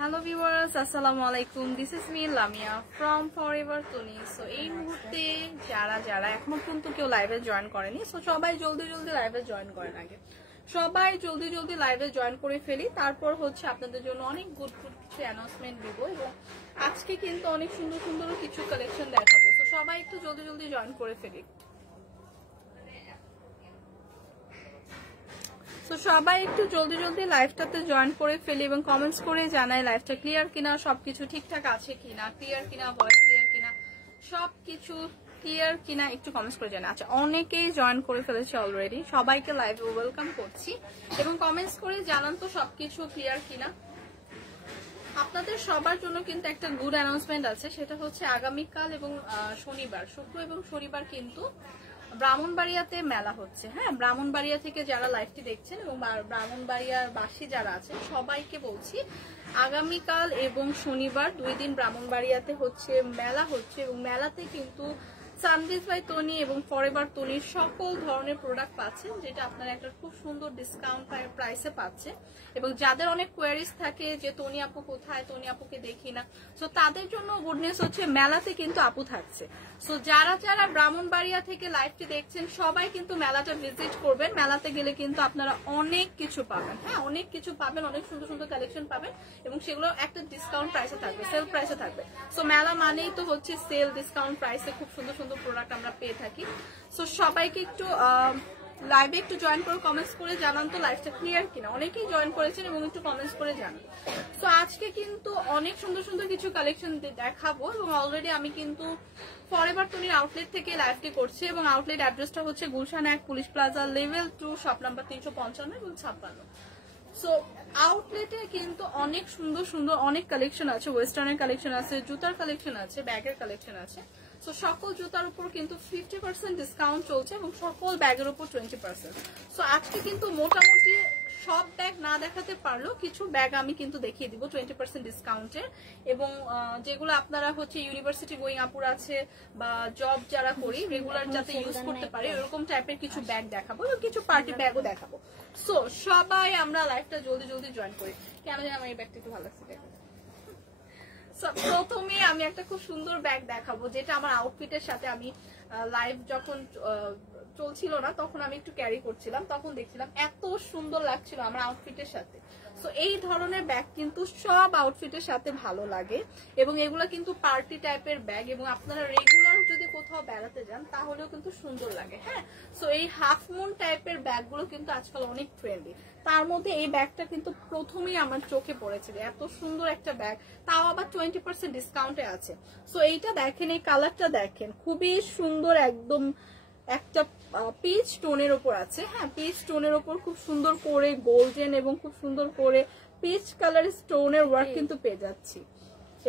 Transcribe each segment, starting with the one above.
Hello viewers, assalamu alaikum. This is me Lamia from Forever Tuni. So এই মুহূর্তে যারা এখনো কিন্তু কেউ লাইভে জয়েন করেনি, সো সবাই জলদি লাইভে জয়েন করেন আগে। সবাই জলদি লাইভে জয়েন করে ফেলি, তারপর হচ্ছে আপনাদের জন্য অনেক গুড কিছু অ্যানাউন্সমেন্ট দিব এবং আজকে কিন্তু অনেক সুন্দর কিছু কালেকশন দেখাবো। সো সবাই একটু জলদি জয়েন করে ফেলি। তো সবাই একটু জলদি লাইভটাতে জয়েন করে ফেলি এবং কমেন্টস করে জানাই লাইভটা ক্লিয়ার কিনা, সবকিছু ঠিকঠাক আছে কিনা, ক্লিয়ার কিনা, ভয়েস ক্লিয়ার কিনা, সবকিছু ক্লিয়ার কিনা একটু কমেন্টস করে জানাই। আচ্ছা, অনেকেই জয়েন করে ফেলেছে অলরেডি, সবাইকে লাইভে ওয়েলকাম করছি এবং কমেন্টস করে জানান তো সবকিছু ক্লিয়ার কিনা। আপনাদের সবার জন্য কিন্তু একটা গুড অ্যানাউন্সমেন্ট আছে, সেটা হচ্ছে আগামীকাল এবং শনিবার, শুক্র এবং শনিবার কিন্তু ব্রাহ্মণবাড়িয়াতে মেলা হচ্ছে। হ্যাঁ, ব্রাহ্মণবাড়িয়া থেকে যারা লাইভটি দেখছেন এবং ব্রাহ্মণবাড়িয়ার বাসী যারা আছেন সবাইকে বলছি, আগামীকাল এবং শনিবার 2 দিন ব্রাহ্মণবাড়িয়াতে হচ্ছে মেলা হচ্ছে এবং মেলাতে কিন্তু সানবিজ বাই তনি এবং ফরএভার তনির সকল ধরনের প্রোডাক্ট পাচ্ছেন, যেটা আপনারা একটা খুব সুন্দর ডিসকাউন্ট প্রাইসে পাচ্ছেন। এবং যাদের অনেক কোয়ারিজ থাকে যে তনি আপু কোথায়, তনি আপুকে দেখি না, সো তাদের জন্য গুড নিউজ হচ্ছে মেলাতে কিন্তু আপু থাকছে। সো যারা ব্রাহ্মণবাড়িয়া থেকে লাইভটি দেখছেন সবাই কিন্তু মেলাটা ভিজিট করবেন। মেলাতে গেলে কিন্তু আপনারা অনেক কিছু পাবেন। হ্যাঁ, অনেক কিছু পাবেন, অনেক সুন্দর কালেকশন পাবেন এবং সেগুলো একটা ডিসকাউন্ট প্রাইসে থাকবে, সেল প্রাইসে থাকবে। সো মেলা মানেই তো হচ্ছে সেল, ডিসকাউন্ট প্রাইসে খুব সুন্দর প্রোডাক্ট আমরা পেয়ে থাকি। সো সবাইকে একটু লাইভে একটু জয়েন করে কমেন্টস করে জানান তো লাইভটা ক্লিয়ার কিনা। অনেকেই জয়েন করেছেন এবং একটু কমেন্টস করে জানান। সো আজকে কিন্তু অনেক সুন্দর কিছু কালেকশন দেখাবো এবং অলরেডি আমি কিন্তু ফরএভার তনির আউটলেট থেকে লাইভটি করছি এবং আউটলেট অ্যাড্রেসটা হচ্ছে Gulshan 1 police plaza level 2 shop number 355 এবং 56। সো আউটলেটে কিন্তু অনেক সুন্দর অনেক কালেকশন আছে, ওয়েস্টার্নের কালেকশন আছে, জুতার কালেকশন আছে, ব্যাগের কালেকশন আছে। সো সকল জুতার উপর কিন্তু 50% ডিসকাউন্ট চলছে এবং সকল ব্যাগের উপর 20%। সো আজকে কিন্তু মোটামুটি সব ব্যাগ না দেখাতে পারলেও কিছু ব্যাগ আমি কিন্তু দেখিয়ে দিব 20% ডিসকাউন্টের। এবং যেগুলো আপনারা হচ্ছে ইউনিভার্সিটি গোয়িং আপুর আছে বা জব যারা করি রেগুলার যাতে ইউজ করতে পারে এরকম টাইপের কিছু ব্যাগ দেখাবো এবং কিছু পার্টি ব্যাগও দেখাবো। সো সবাই আমরা লাইভটা জলদি জয়েন করি। কেন জানি আমার এই ব্যাগটা একটু ভালো লাগছে। প্রথমে আমি একটা খুব সুন্দর ব্যাগ দেখাবো, যেটা আমার আউটফিটের সাথে আমি লাইভ যখন চলছিল না তখন আমি একটু ক্যারি করছিলাম, তখন দেখছিলাম এত সুন্দর লাগছিল আমার আউটফিটের সাথে। সো এই ধরনের ব্যাগ কিন্তু সব আউটফিটের সাথে ভালো লাগে এবং এগুলো কিন্তু পার্টি টাইপের ব্যাগ এবং আপনারা রেগুলার যদি কোথাও বেড়াতে যান তাহলেও কিন্তু সুন্দর লাগে। হ্যাঁ, সো এই হাফ মুন টাইপের ব্যাগগুলো কিন্তু আজকাল অনেক ট্রেন্ডি। তার মধ্যে এই ব্যাগটা কিন্তু প্রথমেই আমার চোখে পড়েছিল, এত সুন্দর একটা ব্যাগ, তাও আবার 20% ডিসকাউন্টে আছে। সো এইটা দেখেন, এই কালারটা দেখেন, খুবই সুন্দর, একদম একটা পিচ টোনের ওপর আছে। হ্যাঁ, পিচ টোনের ওপর খুব সুন্দর করে গোল্ডেন এবং খুব সুন্দর করে পিচ কালার স্টোনের ওয়ার্ক কিন্তু পেয়ে যাচ্ছি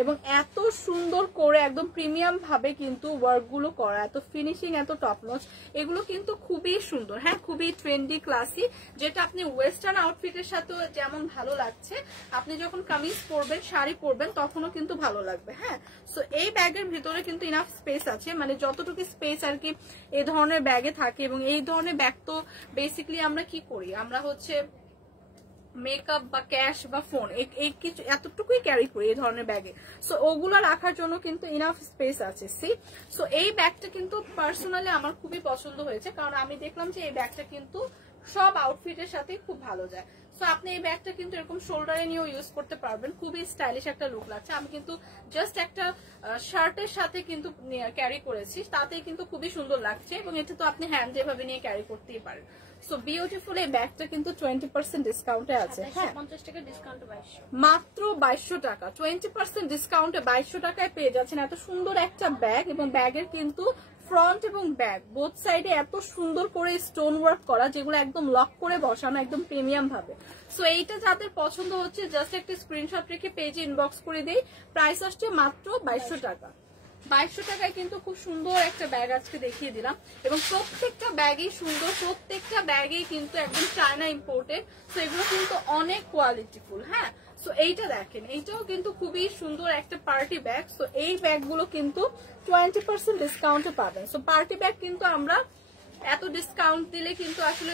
এবং এত সুন্দর করে একদম প্রিমিয়াম ভাবে কিন্তু ওয়ার্ক গুলো করা, এত ফিনিশিং, এত টপ নচ, এগুলো কিন্তু খুবই সুন্দর। হ্যাঁ, খুবই ট্রেন্ডি ক্লাসি, যেটা আপনি ওয়েস্টার্ন আউটফিটের সাথে যেমন ভালো লাগছে, আপনি যখন কামিজ পরবেন, শাড়ি পরবেন তখনও কিন্তু ভালো লাগবে। হ্যাঁ, সো এই ব্যাগের ভিতরে কিন্তু ইনাফ স্পেস আছে, মানে যতটুকু স্পেস আর কি এই ধরনের ব্যাগে থাকে। এবং এই ধরনের ব্যাগ তো বেসিক্যালি আমরা কি করি, আমরা হচ্ছে মেকআপ বা ক্যাশ বা ফোন এই কিছু এতটুকুই ক্যারি করি এই ধরনের ব্যাগে। সো ওগুলো রাখার জন্য কিন্তু ইনাফ স্পেস আছে। সো এই ব্যাগটা কিন্তু পার্সোনালি আমার খুবই পছন্দ হয়েছে, কারণ আমি দেখলাম যে এই ব্যাগটা কিন্তু সব আউটফিটের সাথে খুব ভালো যায়। সো আপনি এই ব্যাগটা কিন্তু এরকম শোল্ডারে নিয়েও ইউজ করতে পারবেন, খুবই স্টাইলিশ একটা লুক লাগছে। আমি কিন্তু জাস্ট একটা শার্টের সাথে কিন্তু ক্যারি করেছি, তাতেই কিন্তু খুবই সুন্দর লাগছে এবং এটা তো আপনি হ্যান্ড যেভাবে নিয়ে ক্যারি করতেই পারেন। সো বিউটিফুল এই ব্যাগটা কিন্তু 20% ডিসকাউন্টে আছে। হ্যাঁ, 50 টাকা ডিসকাউন্ট, মাত্র 2200 টাকা, 20% ডিসকাউন্টে 2200 টাকায় পেয়ে যাচ্ছেন এত সুন্দর একটা ব্যাগ। এবং ব্যাগের কিন্তু ফ্রন্ট এবং ব্যাক বোথ সাইডে এত সুন্দর করে স্টোন ওয়ার্ক করা, যেগুলো একদম লক করে বসানো একদম প্রিমিয়াম ভাবে। সো এইটা যাদের পছন্দ হচ্ছে জাস্ট একটা স্ক্রিনশট রেখে পেজে ইনবক্স করে দেই। প্রাইস আসছে মাত্র 2200 টাকা। 2200 টাকায় কিন্তু খুব সুন্দর একটা ব্যাগ আজকে দেখিয়ে দিলাম এবং প্রত্যেকটা ব্যাগই সুন্দর, প্রত্যেকটা ব্যাগই কিন্তু একদম চায়না ইম্পোর্টেড। সো এগুলো কিন্তু অনেক কোয়ালিটিফুল। হ্যাঁ, সো এইটা দেখেন, এইটাও কিন্তু খুবই সুন্দর একটা পার্টি ব্যাগ। সো এই ব্যাগগুলো কিন্তু 20% ডিসকাউন্টে পাবেন। সো পার্টি ব্যাগ কিন্তু আমরা এত ডিসকাউন্ট দিলে কিন্তু আসলে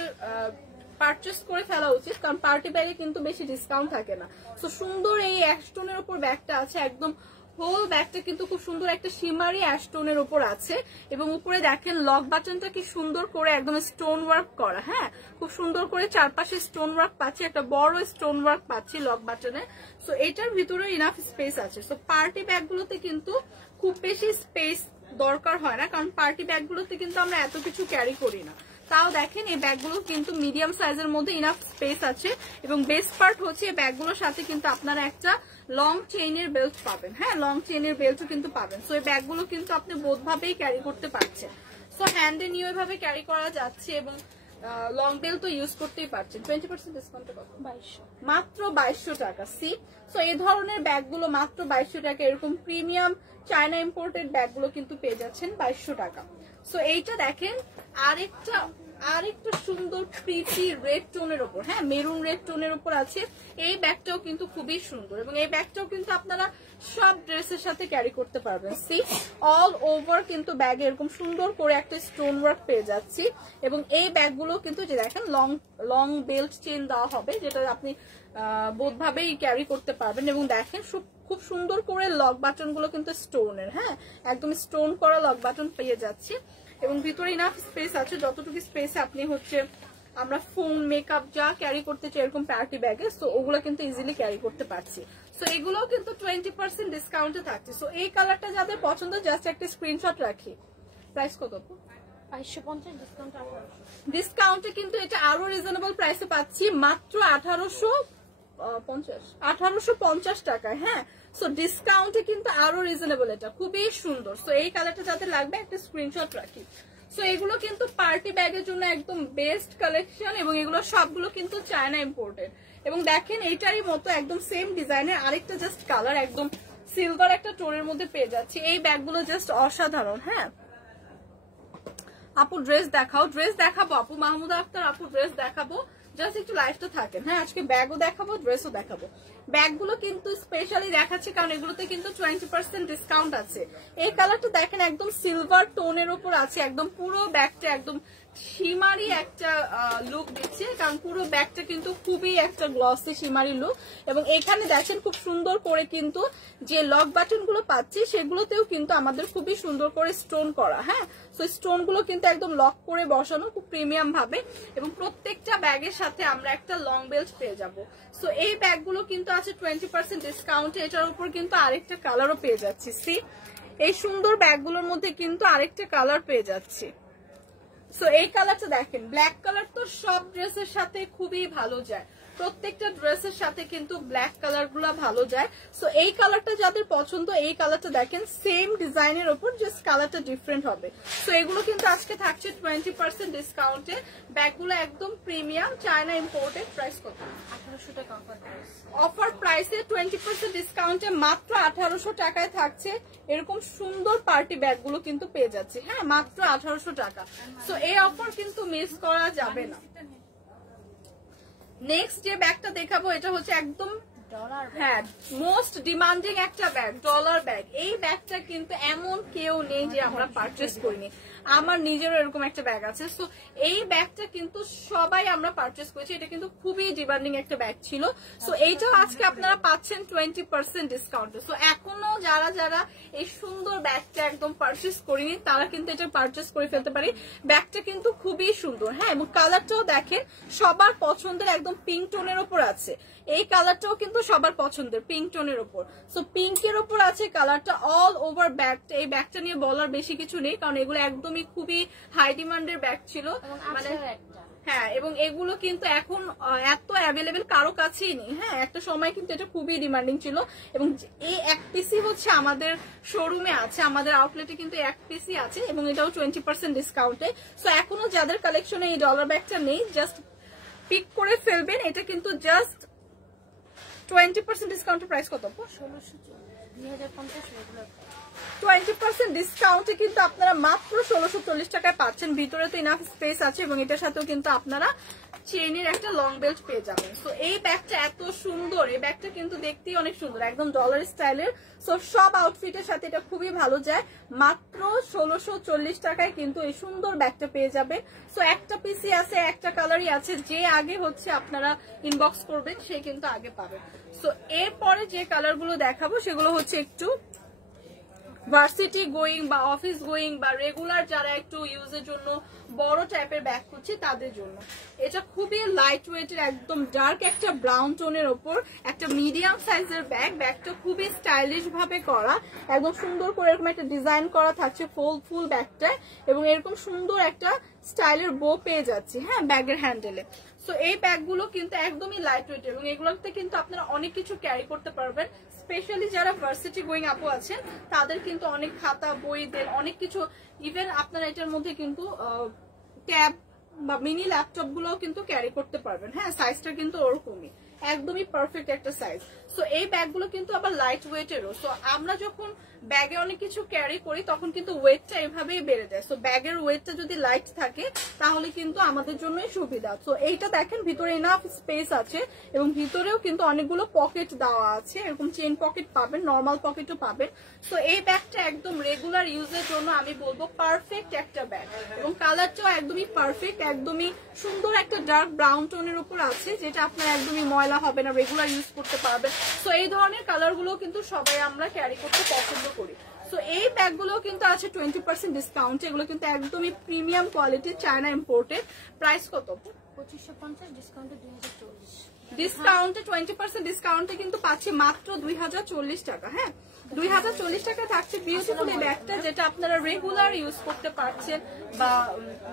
পারচেস করে ফেলা উচিত, কারণ পার্টি ব্যাগে কিন্তু বেশি ডিসকাউন্ট থাকে না। তো সুন্দর এই অ্যাশটোনের উপর ব্যাগটা আছে, একদম হোল ব্যাগটা কিন্তু খুব সুন্দর একটা শিমারি অ্যাশটোনের উপর আছে, এবং উপরে দেখেন লক বাটনটা কি সুন্দর করে একদম স্টোন ওয়ার্ক করা। হ্যাঁ, খুব সুন্দর করে চারপাশে স্টোন ওয়ার্ক পাচ্ছি, একটা বড় স্টোন ওয়ার্ক পাচ্ছি লক বাটনে। সো এটার ভিতরে ইনাফ স্পেস আছে। সো পার্টি ব্যাগগুলোতে কিন্তু খুব বেশি স্পেস দরকার হয় না, কারণ পার্টি ব্যাগগুলোতে কিন্তু আমরা এত কিছু ক্যারি করি না। তাও দেখেন এই ব্যাগগুলো কিন্তু মিডিয়াম সাইজের মধ্যে ইনাফ স্পেস আছে, এবং বেস্ট পার্ট হচ্ছে এই ব্যাগগুলোর সাথে কিন্তু আপনারা একটা লং চেইনের বেল্ট পাবেন। হ্যাঁ, লং চেইনের বেল্টও কিন্তু পাবেন। সো এই ব্যাগগুলো কিন্তু আপনি বোধভাবেই ক্যারি করতে পারছেন। সো হ্যান্ডে নিয়ে ওইভাবে ক্যারি করা যাচ্ছে, এবং লং বেল্ট তো ইউজ করতেই পারছেন। 20% ডিসকাউন্টে কত? 2200, মাত্র 2200 টাকা। সি, সো এই ধরনের ব্যাগগুলো মাত্র 2200 টাকা। এরকম প্রিমিয়াম চায়না ইম্পোর্টেড ব্যাগগুলো কিন্তু পেয়ে যাচ্ছেন 2200 টাকা। সো এইটা দেখেন আরেকটা সুন্দর প্রিটি রেড টোনের উপর, হ্যাঁ মেরুন রেড টোনের উপর আছে। এই ব্যাগটাও কিন্তু খুবই সুন্দর, এবং এই ব্যাগটাও কিন্তু আপনারা সব ড্রেসের সাথে ক্যারি করতে পারবেন। সি, অল ওভার কিন্তু ব্যাগে এরকম সুন্দর করে একটা স্টোন ওয়ার্ক পেয়ে যাচ্ছি, এবং এই ব্যাগগুলো কিন্তু যে দেখেন লং বেল্ট চেন দেওয়া হবে, যেটা আপনি বোধভাবেই ক্যারি করতে পারবেন। এবং দেখেন খুব সুন্দর করে লক বাটন গুলো কিন্তু স্টোনের, হ্যাঁ একদম স্টোন করা লক বাটন পেয়ে যাচ্ছি, এবং ভিতরে ইনাফ স্পেস আছে, যতটুকু স্পেসে আপনি হচ্ছে আমরা ফোন মেকআপ যা ক্যারি করতে চাই এরকম পার্টি ব্যাগে, সো ওগুলো কিন্তু ইজিলি ক্যারি করতে পারছি। সো এগুলোও কিন্তু 20% ডিসকাউন্টে থাকছে। সো এই কালারটা যাদের পছন্দ জাস্ট একটা স্ক্রিনশট রাখি। প্রাইস কত? 2250, ডিসকাউন্ট 1800। ডিসকাউন্টে কিন্তু এটা আরো রিজনেবল প্রাইসে পাচ্ছি, মাত্র 1850 টাকায়। হ্যাঁ, সো ডিসকাউন্টে কিন্তু আরো রিজনেবল, এটা খুবই সুন্দর। সো এই কালারটা যাদের লাগবে একটা স্ক্রিনশট রাখি। সো এগুলো কিন্তু পার্টি ব্যাগের জন্য একদম বেস্ট কালেকশন, এবং এগুলো সবগুলো কিন্তু চায়না ইম্পোর্টেড। এবং দেখেন এইটারই মতো একদম সেম ডিজাইনের আরেকটা জাস্ট কালার একদম সিলভার একটা টোনের মধ্যে পেয়ে যাচ্ছি। এই ব্যাগগুলো জাস্ট অসাধারণ। হ্যাঁ আপু ড্রেস দেখাও, ড্রেস দেখাবো আপু, মাহমুদা আক্তার আপু ড্রেস দেখাবো, জাস্ট একটু লাইফটা থাকেন। হ্যাঁ, আজকে ব্যাগও দেখাবো, ড্রেসও দেখাবো। ব্যাগগুলো কিন্তু স্পেশালি দেখাচ্ছি কারণ এগুলোতে কিন্তু 20% ডিসকাউন্ট আছে। এই কালারটা দেখেন একদম সিলভার টোনের উপর আছে, একদম পুরো ব্যাগটা একদম শিমারি একটা লুক দিচ্ছে, কারণ পুরো ব্যাগটা কিন্তু খুবই একটা গ্লসি শিমারি লুক। এবং এখানে দেখেন খুব সুন্দর করে কিন্তু যে লক বাটন গুলো পাচ্ছি সেগুলোতেও কিন্তু আমাদের খুবই সুন্দর করে স্টোন করা। হ্যাঁ, সো স্টোন গুলো কিন্তু একদম লক করে বসানো খুব প্রিমিয়াম ভাবে, এবং প্রত্যেকটা ব্যাগের সাথে আমরা একটা লং বেল্ট পেয়ে যাবো। সো এই ব্যাগগুলো কিন্তু আছে 20% ডিসকাউন্টে। এটার উপর কিন্তু আরেকটা কালারও পেয়ে যাচ্ছি। সি, এই সুন্দর ব্যাগগুলোর মধ্যে কিন্তু আরেকটা কালার পেয়ে যাচ্ছি। সো এই কালারটা দেখেন, ব্ল্যাক কালার তো সব ড্রেসের সাথে খুবই ভালো যায়, প্রত্যেকটা ড্রেসের সাথে কিন্তু ব্ল্যাক কালার গুলা ভালো যায়। সো এই কালারটা যাদের পছন্দ, এই কালারটা দেখেন সেম ডিজাইনের ওপর, জাস্ট কালারটা ডিফারেন্ট হবে। সো এগুলো কিন্তু আজকে থাকছে 20% ডিসকাউন্টে। ব্যাগগুলো একদম প্রিমিয়াম চায়না ইম্পোর্টেড। প্রাইস কত? 1800 টাকা অফার প্রাইস। অফার প্রাইসে 20% ডিসকাউন্টে মাত্র 1800 টাকায় থাকছে এরকম সুন্দর পার্টি ব্যাগগুলো কিন্তু পেয়ে যাচ্ছে। হ্যাঁ, মাত্র 1800 টাকা। সো এই অফার কিন্তু মিস করা যাবে না। নেক্সট যে ব্যাগটা দেখাবো এটা হচ্ছে একদম হ্যাঁ মোস্ট ডিমান্ডিং একটা ব্যাগ, ডলার ব্যাগ। এই ব্যাগটা কিন্তু এমন কেউ নেই যে আমরা পারচেস করিনি, আমার নিজেরও এরকম একটা ব্যাগ আছে। সো এই ব্যাগটা কিন্তু সবাই আমরা পারচেস করেছি, এটা কিন্তু খুবই ডিমান্ডিং একটা ব্যাগ ছিল। সো এইটাও আজকে আপনারা পাচ্ছেন 20% ডিসকাউন্টে। সো এখনো যারা যারা এই সুন্দর ব্যাগটা একদম পারচেস করিনি তারা কিন্তু এটা পারচেস করে ফেলতে পারি। ব্যাগটা কিন্তু খুবই সুন্দর। হ্যাঁ, এবং কালারটাও দেখেন সবার পছন্দের একদম পিঙ্ক টোনের ওপর আছে। এই কালারটাও কিন্তু সবার পছন্দের পিঙ্ক টোনের ওপর। সো পিঙ্কের ওপর আছে কালারটা অল ওভার ব্যাগটা। এই ব্যাগটা নিয়ে বলার বেশি কিছু নেই, কারণ এগুলো একদমই খুবই হাই ডিমান্ডের ব্যাগ ছিল। মানে হ্যাঁ, এবং এগুলো কিন্তু এখন এত অ্যাভেলেবেল কারো কাছেই নেই। হ্যাঁ, একটা সময় কিন্তু এটা খুবই ডিমান্ডিং ছিল, এবং এই এক পিসই হচ্ছে আমাদের শোরুমে আছে, আমাদের আউটলেটে কিন্তু এক পিসই আছে, এবং এটাও 20% ডিসকাউন্টে। সো এখনো যাদের কালেকশনে এই ডলার ব্যাগটা নেই জাস্ট পিক করে ফেলবেন। এটা কিন্তু জাস্ট 20% ডিসকাউন্টের প্রাইস কত? 1650, 2050 রেগুলার। 20% ডিসকাউন্টে কিন্তু আপনারা মাত্র 1640 টাকায় পাচ্ছেন। ভিতরে তো ইনাফ স্পেস আছে এবং এটার সাথেও কিন্তু আপনারা চেইনের একটা লং বেল্ট পেয়ে যাবেন। সো এই ব্যাগটা এত সুন্দর, এই ব্যাগটা কিন্তু দেখতেই অনেক সুন্দর, একদম ডলার স্টাইলের। সো সব আউটফিটের সাথে এটা খুবই ভালো যায়। মাত্র 1640 টাকায় কিন্তু এই সুন্দর ব্যাগটা পেয়ে যাবেন। সো একটা পিসি আছে, একটা কালারই আছে, যে আগে হচ্ছে আপনারা ইনবক্স করবেন সে কিন্তু আগে পাবেন। সো এরপরে যে কালারগুলো দেখাবো সেগুলো হচ্ছে একটু ভার্সিটি গোয়িং বা অফিস গোয়িং বা রেগুলার যারা একটু ইউজের জন্য বড় টাইপের ব্যাগ খুঁজছে তাদের জন্য। এটা খুবই লাইট ওয়েটের, একদম ডার্ক একটা ব্রাউন টোনের ওপর একটা মিডিয়াম সাইজের ব্যাগ। ব্যাগটা খুবই স্টাইলিশ ভাবে করা, একদম সুন্দর করে এরকম একটা ডিজাইন করা থাকছে ফুল ব্যাগটায়, এবং এরকম সুন্দর একটা স্টাইলের বো পেয়ে যাচ্ছি হ্যাঁ ব্যাগের হ্যান্ডেলে। সো এই ব্যাগগুলো কিন্তু একদমই লাইট ওয়েট এবং এগুলোতে কিন্তু আপনারা অনেক কিছু ক্যারি করতে পারবেন। স্পেশালি যারা ভার্সিটি গোয়িং আপু আছেন তাদের কিন্তু অনেক খাতা বইদের অনেক কিছু, ইভেন আপনারা এটার মধ্যে কিন্তু ট্যাব বা মিনি ল্যাপটপ গুলো কিন্তু ক্যারি করতে পারবেন। হ্যাঁ সাইজটা কিন্তু ওরকমই, একদমই পারফেক্ট একটা সাইজ। সো এই ব্যাগগুলো কিন্তু আবার লাইট ওয়েটেরও। সো আমরা যখন ব্যাগে অনেক কিছু ক্যারি করি তখন কিন্তু ওয়েটটা এভাবেই বেড়ে যায়। সো ব্যাগের ওয়েটটা যদি লাইট থাকে তাহলে কিন্তু আমাদের জন্যই সুবিধা। সো এইটা দেখেন ভিতরে এনাফ স্পেস আছে এবং ভিতরেও কিন্তু অনেকগুলো পকেট দেওয়া আছে, এরকম চেইন পকেট পাবেন, নর্মাল পকেটও পাবেন। সো এই ব্যাগটা একদম রেগুলার ইউজের জন্য আমি বলবো পারফেক্ট একটা ব্যাগ, এবং কালারটাও একদমই পারফেক্ট, একদমই সুন্দর একটা ডার্ক ব্রাউন টোনের উপর আছে, যেটা আপনার একদমই ময়লা হবে না, রেগুলার ইউজ করতে পারবেন। সো এই ধরনের কালারগুলো কিন্তু সবাই আমরা ক্যারি করতে পছন্দ করি। সো এই ব্যাগগুলো কিন্তু আছে 20% ডিসকাউন্ট, এগুলো কিন্তু একদমই premium quality, China imported. Price কত? 2550, ডিসকাউন্টে 2040। ডিসকাউন্টে 20% ডিসকাউন্টে কিন্তু পাচ্ছি মাত্র 2040 টাকা। হ্যাঁ 2040 টাকা থাকছে বিউটিফুল এই ব্যাগটা, যেটা আপনারা রেগুলার ইউজ করতে পারছেন বা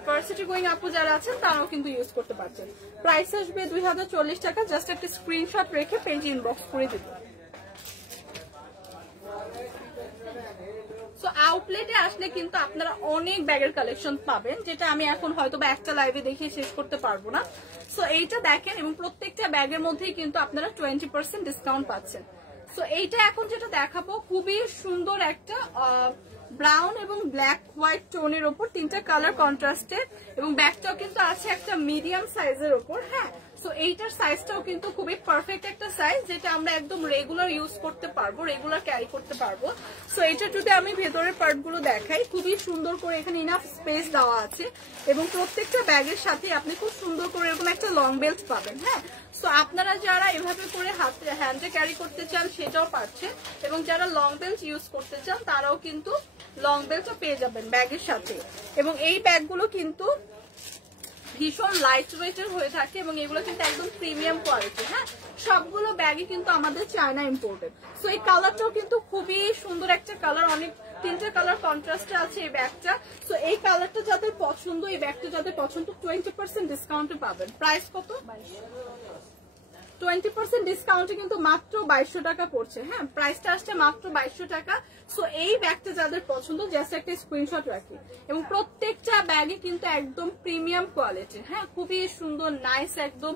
ভার্সিটি গোয়িং আপু যারা আছেন তারাও কিন্তু ইউজ করতে পারছেন। প্রাইস আসবে 2040 টাকা। জাস্ট একটা স্ক্রিনশট রেখে পেজে ইনবক্স করে দিন। সো আউটলেটে আসলে কিন্তু আপনারা অনেক ব্যাগের কালেকশন পাবেন, যেটা আমি এখন হয়তো বা একটা লাইভে দেখিয়ে শেষ করতে পারবো না। সো এইটা দেখেন, এবং প্রত্যেকটা ব্যাগের মধ্যেই কিন্তু আপনারা 20% ডিসকাউন্ট পাচ্ছেন। সো এইটা এখন যেটা দেখাবো খুবই সুন্দর একটা ব্রাউন এবং ব্ল্যাক হোয়াইট টোনের ওপর, তিনটা কালার কন্ট্রাস্টেড, এবং ব্যাগটাও কিন্তু আছে একটা মিডিয়াম সাইজের ওপর। হ্যাঁ সো এইটার সাইজটাও কিন্তু খুবই পারফেক্ট একটা সাইজ, যেটা আমরা একদম রেগুলার ইউজ করতে পারবো, রেগুলার ক্যারি করতে পারবো। সো এটা যদি আমি ভেতরের পার্টগুলো দেখাই, খুবই সুন্দর করে এখানে ইনাফ স্পেস দেওয়া আছে, এবং প্রত্যেকটা ব্যাগের সাথে আপনি খুব সুন্দর করে এরকম একটা লং বেল্ট পাবেন। হ্যাঁ সো আপনারা যারা এভাবে করে হ্যান্ডে ক্যারি করতে চান সেটাও পাচ্ছেন, এবং যারা লং বেল্ট ইউজ করতে চান তারাও কিন্তু লং বেল্টও পেয়ে যাবেন ব্যাগের সাথে। এবং এই ব্যাগগুলো কিন্তু ভীষণ লাইট ওয়েটের হয়ে থাকে, এবং এগুলো কিন্তু একদম প্রিমিয়াম কোয়ালিটি। হ্যাঁ সবগুলো ব্যাগই কিন্তু আমাদের চায়না ইম্পোর্টেড। সো এই কালারটাও কিন্তু খুবই সুন্দর একটা কালার, অনেক তিনটা কালার কন্ট্রাস্টে আছে এই ব্যাগটা। সো এই কালারটা যাদের পছন্দ, এই ব্যাগটা যাদের পছন্দ 20% ডিসকাউন্টে পাবেন। প্রাইস কত? 20% ডিসকাউন্টে কিন্তু মাত্র 2200 টাকা পড়ছে। হ্যাঁ প্রাইসটা আসছে মাত্র 2200 টাকা। সো এই ব্যাগটা যাদের পছন্দ জাস্ট একটা স্ক্রিনশট রাখি, এবং প্রত্যেকটা ব্যাগে কিন্তু একদম প্রিমিয়াম কোয়ালিটি। হ্যাঁ খুবই সুন্দর নাইস একদম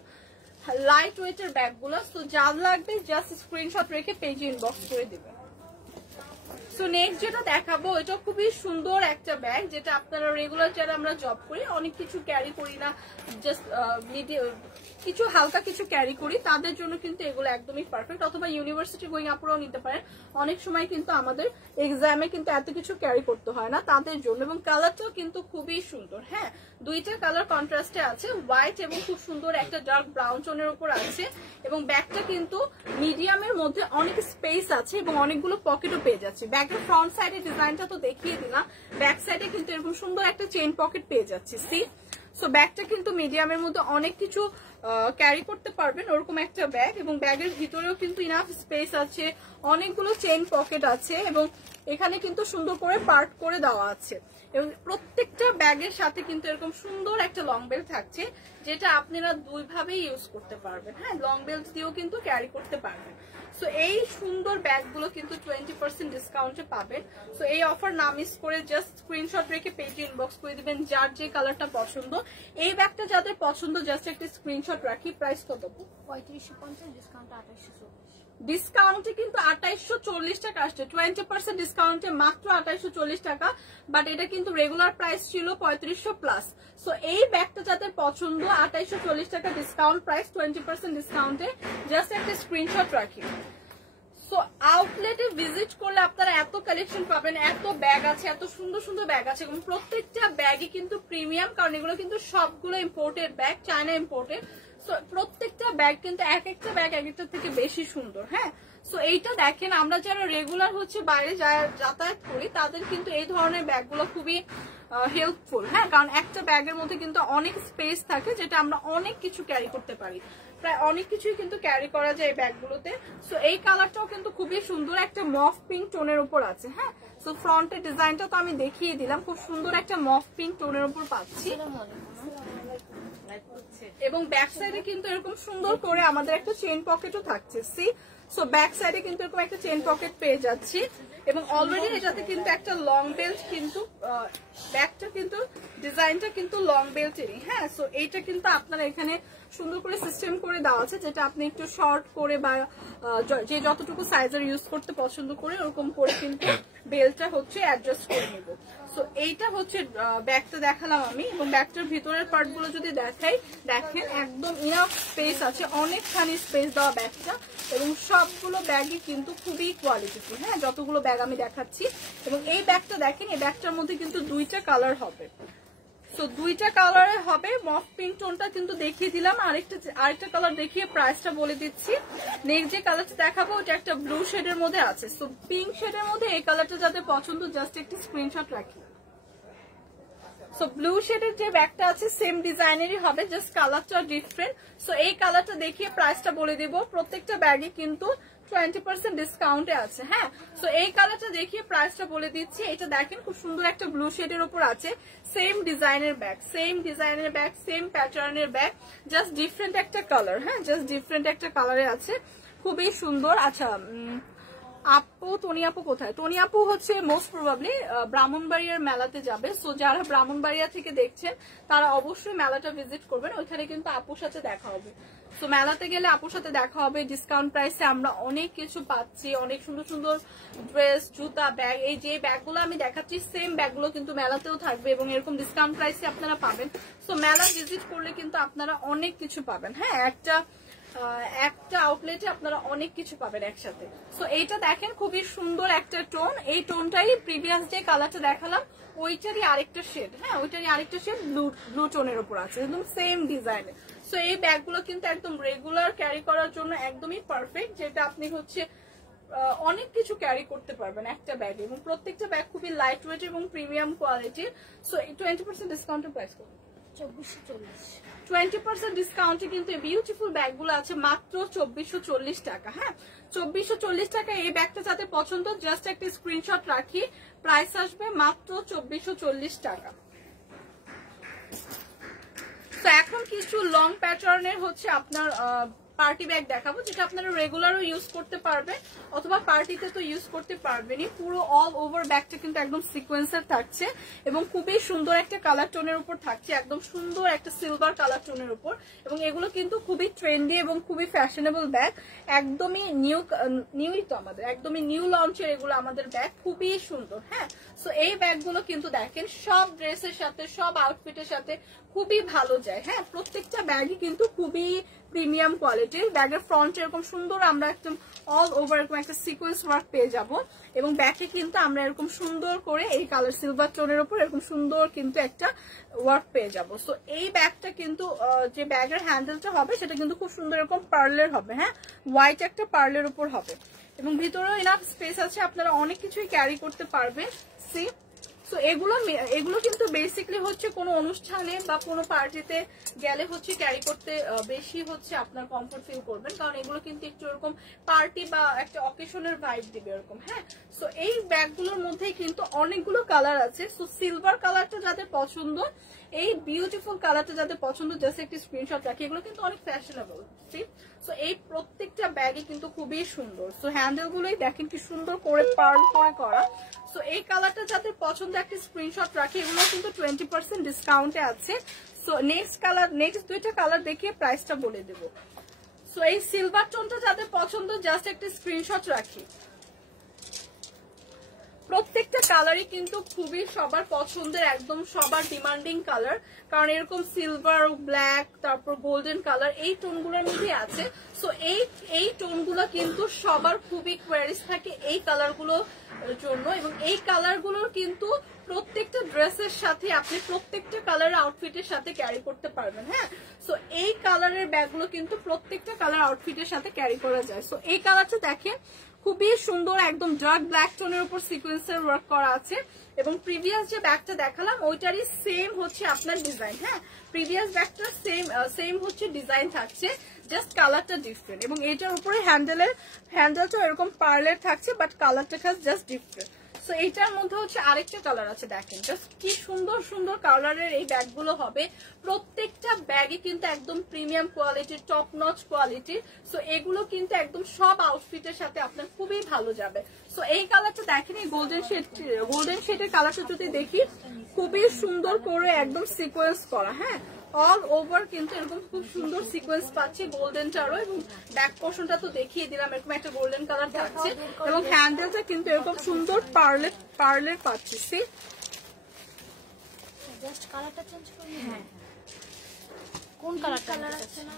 লাইট ওয়েটের ব্যাগগুলো। সো যার লাগবে জাস্ট স্ক্রিনশট রেখে পেজে ইনবক্স করে দিবেন। সো নেক্সট যেটা দেখাবো এটা খুবই সুন্দর একটা ব্যাগ, যেটা আপনারা রেগুলার যারা আমরা জব করি অনেক কিছু ক্যারি করি না, জাস্ট কিছু হালকা কিছু ক্যারি করি, তাদের জন্য কিন্তু এগুলো একদমই পারফেক্ট। অথবা ইউনিভার্সিটি গোয়িং আপুরাও নিতে পারেন, অনেক সময় কিন্তু আমাদের এক্সামে কিন্তু এত কিছু ক্যারি করতে হয় না তাদের জন্য। এবং কালারটাও কিন্তু খুবই সুন্দর। হ্যাঁ দুইটা কালার কন্ট্রাস্টে আছে, হোয়াইট এবং খুব সুন্দর একটা ডার্ক ব্রাউন টোনের উপর আছে, এবং ব্যাগটা কিন্তু মিডিয়ামের মধ্যে অনেক স্পেস আছে এবং অনেকগুলো পকেটও পেয়ে যাচ্ছে। ব্যাগের ফ্রন্ট সাইডের ডিজাইনটা তো দেখিয়ে দিলাম, ব্যাক সাইডে কিন্তু এরকম সুন্দর একটা চেইন পকেট পেয়ে যাচ্ছে। সি সো ব্যাগটা কিন্তু মিডিয়ামের মধ্যে অনেক কিছু ক্যারি করতে পারবেন ওরকম একটা ব্যাগ, এবং ব্যাগের ভিতরেও কিন্তু ইনাফ স্পেস আছে, অনেকগুলো চেইন পকেট আছে, এবং এখানে কিন্তু সুন্দর করে পার্ট করে দেওয়া আছে। এবং প্রত্যেকটা ব্যাগের সাথে কিন্তু এরকম সুন্দর একটা লং বেল্ট থাকছে, যেটা আপনারা দুইভাবেই ইউজ করতে পারবেন। হ্যাঁ লং বেল্ট দিয়েও কিন্তু ক্যারি করতে পারবেন। সো এই সুন্দর ব্যাগগুলো কিন্তু 20% ডিসকাউন্টে পাবেন। সো এই অফার না মিস করে জাস্ট স্ক্রিনশট রেখে পেজে ইনবক্স করে দিবেন যার যে কালারটা পছন্দ। এই ব্যাগটা যাদের পছন্দ জাস্ট একটা স্ক্রিনশট রাখি। প্রাইস কত? 3550, ডিসকাউন্ট 2840। ডিসকাউন্টে কিন্তু 2840 টাকা আসছে, 20% ডিসকাউন্টে মাত্র 2840 টাকা। বাট এটা কিন্তু রেগুলার প্রাইস ছিল 3500 প্লাস। সো এই ব্যাগটা যাদের পছন্দ 2840 টাকা ডিসকাউন্ট প্রাইস, 20% ডিসকাউন্টে জাস্ট একটা স্ক্রিনশট রাখি। সো আউটলেটে ভিজিট করলে আপনারা এত কালেকশন পাবেন, এত ব্যাগ আছে, এত সুন্দর সুন্দর ব্যাগ আছে এবং প্রত্যেকটা ব্যাগই কিন্তু প্রিমিয়াম, কারণ এগুলো কিন্তু সবগুলো imported bag, China imported. So প্রত্যেকটা ব্যাগ কিন্তু এক একটা ব্যাগ এক একটা থেকে বেশি সুন্দর। হ্যাঁ, সো এইটা দেখেন, আমরা যারা রেগুলার হচ্ছে বাইরে যাতায়াত করি তাদের কিন্তু এই ধরনের ব্যাগগুলো খুবই হেল্পফুল। হ্যাঁ, কারণ একটা ব্যাগের মধ্যে কিন্তু অনেক স্পেস থাকে যেটা আমরা অনেক কিছু ক্যারি করতে পারি, প্রায় অনেক কিছুই কিন্তু ক্যারি করা যায় এই ব্যাগগুলোতে। সো এই কালারটাও কিন্তু খুবই সুন্দর, একটা মফ পিঙ্ক টোনের উপর আছে। হ্যাঁ, সো ফ্রন্টের ডিজাইনটা তো আমি দেখিয়ে দিলাম, খুব সুন্দর একটা মফ পিঙ্ক টোনের উপর পাচ্ছি এবং ব্যাক সাইডে কিন্তু এরকম সুন্দর করে আমাদের একটা চেইন পকেটও থাকছে। সি, সো ব্যাক সাইডে কিন্তু এরকম একটা চেইন পকেট পেয়ে যাচ্ছি এবং অলরেডি এটাতে কিন্তু একটা লং বেল্ট, কিন্তু ব্যাগটা কিন্তু ডিজাইনটা কিন্তু লং বেল্টেরই। হ্যাঁ, সো এইটা কিন্তু আপনারা এখানে সুন্দর করে সিস্টেম করে দেওয়া আছে, যেটা আপনি একটু শর্ট করে বা যে যতটুকু সাইজের ইউজ করতে পছন্দ করে ওরকম করে কিন্তু বেল্টটা হচ্ছে অ্যাডজাস্ট করে নেব। সো এইটা হচ্ছে ব্যাগটা দেখালাম আমি, এবং ব্যাগটার ভিতরের পার্ট গুলো যদি দেখাই, দেখেন একদম ইনাফ স্পেস আছে, অনেকখানি স্পেস দেওয়া ব্যাগটা এবং সবগুলো ব্যাগই কিন্তু খুবই কোয়ালিটিফুল। হ্যাঁ, যতগুলো ব্যাগ আমি দেখাচ্ছি, এবং এই ব্যাগটা দেখেন, এই ব্যাগটার মধ্যে কিন্তু দুইটা কালার হবে। সো দুইটা কালারে হবে, মফ পিঙ্ক টোনটা কিন্তু দেখিয়ে দিলাম, আরেকটা কালার দেখিয়ে প্রাইসটা বলে দিচ্ছি। নেক্সট যে কালারটা দেখাবো ওটা একটা ব্লু শেডের মধ্যে আছে। সো পিঙ্ক শেডের মধ্যে এই কালারটা যাদের পছন্দ জাস্ট একটি স্ক্রিনশট রাখি। সো ব্লু শেডের যে ব্যাগটা আছে সেম ডিজাইনেরই হবে, জাস্ট কালারটা ডিফারেন্ট। সো এই কালারটা দেখিয়ে প্রাইসটা বলে দিব। প্রত্যেকটা ব্যাগে কিন্তু 20% ডিসকাউন্টে আছে। হ্যাঁ, সো এই কালারটা দেখিয়ে প্রাইসটা বলে দিচ্ছি। এটা দেখেন খুব সুন্দর একটা ব্লু শেডের উপর আছে, সেম ডিজাইনের ব্যাগ, সেম ডিজাইনের ব্যাগ, সেম প্যাটার্নের ব্যাগ, জাস্ট ডিফারেন্ট একটা কালার। হ্যাঁ, জাস্ট ডিফারেন্ট একটা কালারে আছে, খুবই সুন্দর। আচ্ছা, আপু, টনি আপু কোথায়? টনি আপু হচ্ছে মোস্ট প্রবাবলি ব্রাহ্মণবাড়িয়ার মেলাতে যাবে। সো যারা ব্রাহ্মণবাড়িয়া থেকে দেখছেন তারা অবশ্যই মেলাটা ভিজিট করবেন, ওইখানে কিন্তু আপুর সাথে দেখা হবে। সো মেলাতে গেলে আপুর সাথে দেখা হবে। ডিসকাউন্ট প্রাইসে আমরা অনেক কিছু পাচ্ছি, অনেক সুন্দর সুন্দর ড্রেস, জুতা, ব্যাগ। এই যে ব্যাগগুলো আমি দেখাচ্ছি সেম ব্যাগগুলো কিন্তু মেলাতেও থাকবে এবং এরকম ডিসকাউন্ট প্রাইসে আপনারা পাবেন। সো মেলা ভিজিট করলে কিন্তু আপনারা অনেক কিছু পাবেন। হ্যাঁ, একটা আউটলেটে আপনারা অনেক কিছু পাবেন একসাথে। সো এইটা দেখেন খুবই সুন্দর একটা টোন, এই টোনটাই প্রিভিয়াস যে কালারটা দেখালাম ওইটারই আরেকটা শেড। হ্যাঁ, ওইটারই আরেকটা শেড ব্লু টোনের উপর আছে, একদম সেম ডিজাইনের। সো এই ব্যাগগুলো কিন্তু একদম রেগুলার ক্যারি করার জন্য একদমই পারফেক্ট, যেটা আপনি হচ্ছে অনেক কিছু ক্যারি করতে পারবেন একটা ব্যাগে, এবং প্রত্যেকটা ব্যাগ খুবই লাইট ওয়েট এবং প্রিমিয়াম কোয়ালিটির। সো 20% ডিসকাউন্টের প্রাইস কত? 2440। 20% ডিসকাউন্টে কিন্তু এই বিউটিফুল ব্যাগগুলো আছে মাত্র 2440 টাকা। হ্যাঁ, 2440 টাকা এই ব্যাগটা যাতে পছন্দ জাস্ট একটা স্ক্রিনশট রাখি, প্রাইস আসবে মাত্র 2440 টাকা। তো এখন কিছু লং প্যাটার্নের হচ্ছে আপনার পার্টি ব্যাগ দেখাবো, যেটা আপনারা রেগুলারও ইউজ করতে পারবেন অথবা পার্টিতে তো ইউজ করতে পারবেনই। পুরো অল ওভার ব্যাগটা কিন্তু একদম সিকোয়েন্সের থাকছে এবং খুবই সুন্দর একটা কালার টোনের উপর থাকছে, একদম সুন্দর একটা সিলভার কালার টোনের উপর, এবং এগুলো কিন্তু খুবই ট্রেন্ডি এবং খুবই ফ্যাশনেবল ব্যাগ, একদমই নিউই তো আমাদের একদমই নিউ লঞ্চের এগুলো আমাদের ব্যাগ, খুবই সুন্দর। হ্যাঁ, সো এই ব্যাগগুলো কিন্তু দেখেন সব ড্রেসের সাথে, সব আউটফিটের সাথে খুবই ভালো যায়। হ্যাঁ, প্রত্যেকটা ব্যাগই কিন্তু খুবই প্রিমিয়াম কোয়ালিটির। ব্যাগের ফ্রন্ট এরকম সুন্দর আমরা একদম অল ওভার এরকম একটা সিকোয়েন্স ওয়ার্ক পেয়ে যাব, এবং ব্যাকে কিন্তু আমরা এরকম সুন্দর করে এই কালার সিলভার টোনের উপর এরকম সুন্দর কিন্তু একটা ওয়ার্ক পেয়ে যাব। সো এই ব্যাগটা কিন্তু যে ব্যাগের হ্যান্ডেলটা হবে সেটা কিন্তু খুব সুন্দর এরকম পার্লের হবে। হ্যাঁ, হোয়াইট একটা পার্লের উপর হবে এবং ভিতরেও এনাফ স্পেস আছে, আপনারা অনেক কিছুই ক্যারি করতে পারবেন। সি, সো এগুলো কিন্তু বেসিকলি হচ্ছে কোনো অনুষ্ঠানে বা কোনো পার্টিতে গেলে হচ্ছে ক্যারি করতে বেশি হচ্ছে আপনার কমফোর্ট ফিল করবেন, কারণ এগুলো কিন্তু একটু এরকম পার্টি বা একটা অকেশনের ভাইব দিবে এরকম। হ্যাঁ, সো এই ব্যাগগুলোর মধ্যেই কিন্তু অনেকগুলো কালার আছে। সো সিলভার কালারটা যাদের পছন্দ, এই বিউটিফুল কালারটা যাদের পছন্দ জাস্ট একটি স্ক্রিনশট রাখি, এগুলো কিন্তু অনেক ফ্যাশনেবল। সো এই প্রত্যেকটা ব্যাগই কিন্তু খুবই সুন্দর। সো হ্যান্ডেল গুলোই দেখেন কি সুন্দর করে পার্ল করে করা। সো এই কালারটা যাদের পছন্দ একটা স্ক্রিনশট রাখি, এগুলো কিন্তু 20% ডিসকাউন্টে আছে। সো নেক্সট দুইটা কালার দেখিয়ে প্রাইসটা বলে দেবো। সো এই সিলভার টোনটা যাদের পছন্দ জাস্ট একটা স্ক্রিনশট রাখি। প্রত্যেকটা কালারই কিন্তু খুবই সবার পছন্দের, একদম সবার ডিমান্ডিং কালার, কারণ এরকম সিলভার, ব্ল্যাক, তারপর গোল্ডেন কালার এই টোনগুলোর মধ্যে আছে। সো এই টোনগুলো কিন্তু সবার খুবই কোয়ারিজ থাকে এই কালারগুলো জন্য, এবং এই কালারগুলোর কিন্তু প্রত্যেকটা ড্রেসের সাথে আপনি প্রত্যেকটা কালার আউটফিটের সাথে ক্যারি করতে পারবেন। হ্যাঁ, সো এই কালারের ব্যাগগুলো কিন্তু প্রত্যেকটা কালার আউটফিটের সাথে ক্যারি করা যায়। সো এই কালারটা দেখেন খুবই সুন্দর, একদম ডার্ক ব্ল্যাক টোনের উপর সিকোয়েন্সের ওয়ার্ক করা আছে, এবং প্রিভিয়াস যে ব্যাগটা দেখালাম ওইটারই সেম হচ্ছে আপনার ডিজাইন। হ্যাঁ, প্রিভিয়াস ব্যাগটা সেম হচ্ছে ডিজাইন থাকছে, জাস্ট কালারটা ডিফারেন্ট, এবং এটার উপরে হ্যান্ডেলটা এরকম পার্লের থাকছে, বাট কালারটা জাস্ট ডিফারেন্ট। সো এইটার মধ্যে হচ্ছে আরেকটা কালার আছে, দেখেন জাস্ট কি সুন্দর সুন্দর কালারের এই ব্যাগগুলো হবে। প্রত্যেকটা ব্যাগই কিন্তু একদম প্রিমিয়াম কোয়ালিটির, টপ নচ কোয়ালিটির। সো এগুলো কিন্তু একদম সব আউটফিটের সাথে আপনার খুবই ভালো যাবে। সো এই কালারটা দেখেন, এই গোল্ডেন শেডের কালারটা যদি দেখি, খুবই সুন্দর করে একদম সিকোয়েন্স করা। হ্যাঁ, অল ওভার কিন্তু এরকম খুব সুন্দর সিকোয়েন্স পাচ্ছি গোল্ডেনটারও, এবং ব্যাক পোর্শনটা তো দেখিয়ে দিলাম, এরকম একটা গোল্ডেন কালার থাকছে, এবং হ্যান্ডেলটা কিন্তু এরকম সুন্দর পার্লের পাচ্ছি। জাস্ট কালারটা চেঞ্জ করুন। হ্যাঁ, কোন কালারটা আছে না?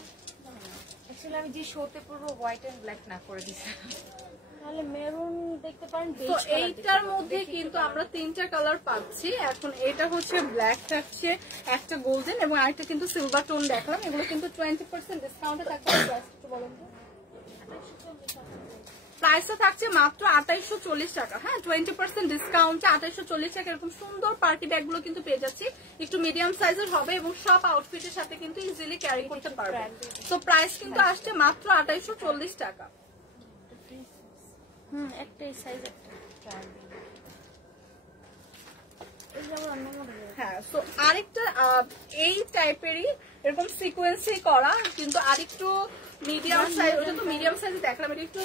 অ্যাকচুয়ালি আমি যে শোতে পরবো হোয়াইট এন্ড ব্ল্যাক না করে দিছি, তাহলে মেরুন দেখতে পারেন। তো এইটার মধ্যে কিন্তু আমরা তিনটা কালার পাচ্ছি। এখন এটা হচ্ছে ব্ল্যাক থাকছে, একটা গোল্ডেন, এবং আরেকটা কিন্তু সিলভার টোন দেখলাম। এগুলো কিন্তু 20% ডিসকাউন্টে থাকছে। বলেন তো প্রাইসটা থাকছে মাত্র 2840 টাকা। হ্যাঁ, 20% ডিসকাউন্টে 2840 টাকা এরকম সুন্দর পার্টি ব্যাগগুলো কিন্তু পেয়ে যাচ্ছি। একটু মিডিয়াম সাইজের হবে এবং সব আউটফিটের সাথে কিন্তু ইজিলি ক্যারি করতে পারবে। তো প্রাইস কিন্তু আসছে মাত্র 2840 টাকা। একটাই সাইজ, একটা হ্যাঁ, তো আরেকটা এই টাইপেরই এরকম সিকোয়েন্সই করা, কিন্তু আরেকটু মিডিয়াম সাইজ, ওটা তো মিডিয়াম সাইজে দেখলাম, এটা একটু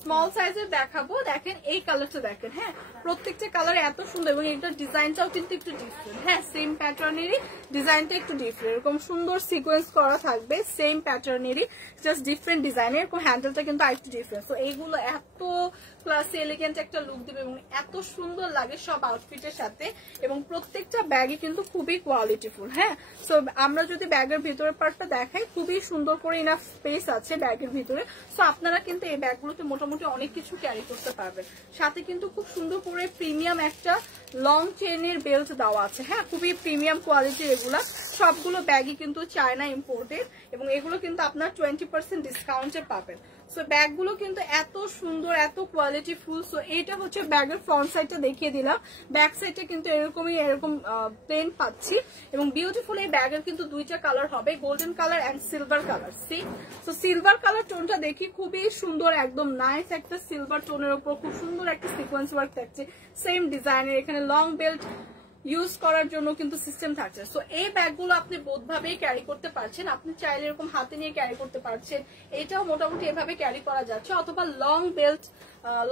স্মল সাইজের দেখাবো। দেখেন এই কালারটা দেখেন। হ্যাঁ, প্রত্যেকটা কালার এত সুন্দর, এবং এটার ডিজাইনটাও কিন্তু একটু ডিফারেন্ট। হ্যাঁ, সেম প্যাটার্নেরই ডিজাইনটা একটু ডিফারেন্ট, এরকম সুন্দর সিকোয়েন্স করা থাকবে, সেম প্যাটার্নেরই জাস্ট ডিফারেন্ট ডিজাইনের, এরকম হ্যান্ডেলটা কিন্তু আরেকটু ডিফারেন্ট। তো এইগুলো এত ক্লাসি এলিগেন্ট একটা লুক দিবে এবং এত সুন্দর লাগে সব আউটফিটের সাথে, এবং প্রত্যেকটা ব্যাগই কিন্তু খুবই কোয়ালিটিফুল। হ্যাঁ, সো আমরা যদি ব্যাগের ভিতরের পার্টটা দেখাই, খুবই সুন্দর করে ইনাফ স্পেস আছে ব্যাগের ভিতরে। সো আপনারা কিন্তু এই ব্যাগগুলোতে মোটামুটি অনেক কিছু ক্যারি করতে পারবেন। সাথে কিন্তু খুব সুন্দর করে প্রিমিয়াম একটা লং চেনের বেল্ট দেওয়া আছে। হ্যাঁ, খুবই প্রিমিয়াম কোয়ালিটির এগুলা, সবগুলো ব্যাগই কিন্তু চায়না ইম্পোর্টেড, এবং এগুলো কিন্তু আপনার 20% ডিসকাউন্টে পাবেন। সো ব্যাগগুলো কিন্তু এত সুন্দর, এত কোয়ালিটিফুল। সো এইটা হচ্ছে ব্যাগের ফ্রন্ট সাইডটা দেখিয়ে দিলাম, ব্যাক সাইডটা কিন্তু এরকম প্লেন পাচ্ছি, এবং বিউটিফুল এই ব্যাগের কিন্তু দুইটা কালার হবে, golden colour and silver colour. So silver colour টোনটা দেখি খুবই সুন্দর, একদম নাইস একটা সিলভার টোনের উপর খুব সুন্দর একটা সিকোয়েন্স ওয়ার্ক থাকছে, সেম ডিজাইনের। এখানে লং বেল্ট ইউজ করার জন্য কিন্তু সিস্টেম থাকছে। সো এই ব্যাগগুলো আপনি বোধভাবেই ক্যারি করতে পারছেন, আপনি চাইলে এরকম হাতে নিয়ে ক্যারি করতে পারছেন, এটাও মোটামুটি এভাবে ক্যারি করা যাচ্ছে, অথবা